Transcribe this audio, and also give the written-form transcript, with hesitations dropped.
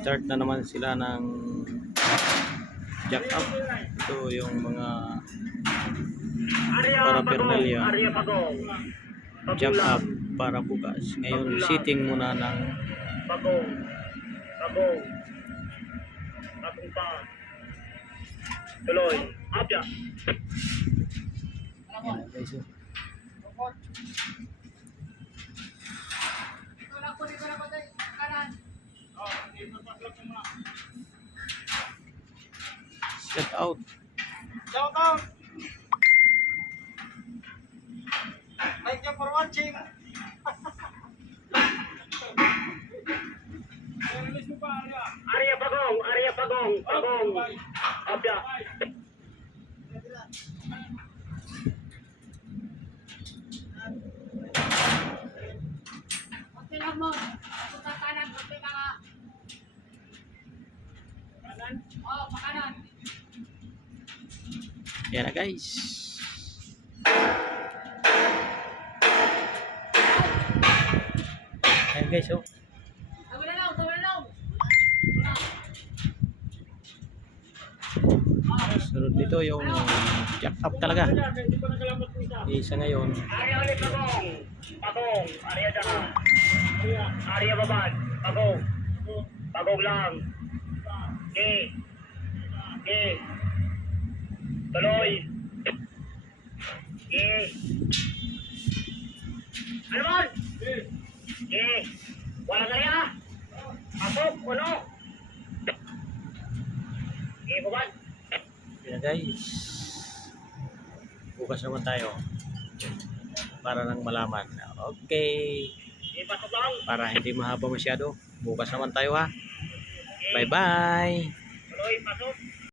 start na naman sila ng jack up. Ito yung mga paraphernalia jack up para bukas. Ngayon sitting muna ng bagong pa tuloy abya. yan guys. Set out. Shout out. Thank you for watching. Arya Bagong. Abya. Konti lang mo. Punta kanan, konti ka nga. Kanan? Oo, pakanan. Yan na guys. Ayan guys, oh. Tabi na lang. Sunod dito yung jack up talaga. Isa ngayon. Arya ulit Bagong. Arya dyan. Arya babad. Bagong lang. Tuloy. Ano man? Walang kaya. Pasok, uno. Babad. Yan guys. Bukas naman tayo. Para nang malaman. Okay. Pasok lang. Para hindi mahaba masyado. Bukas naman tayo ha. Bye bye. Tuloy, pasok.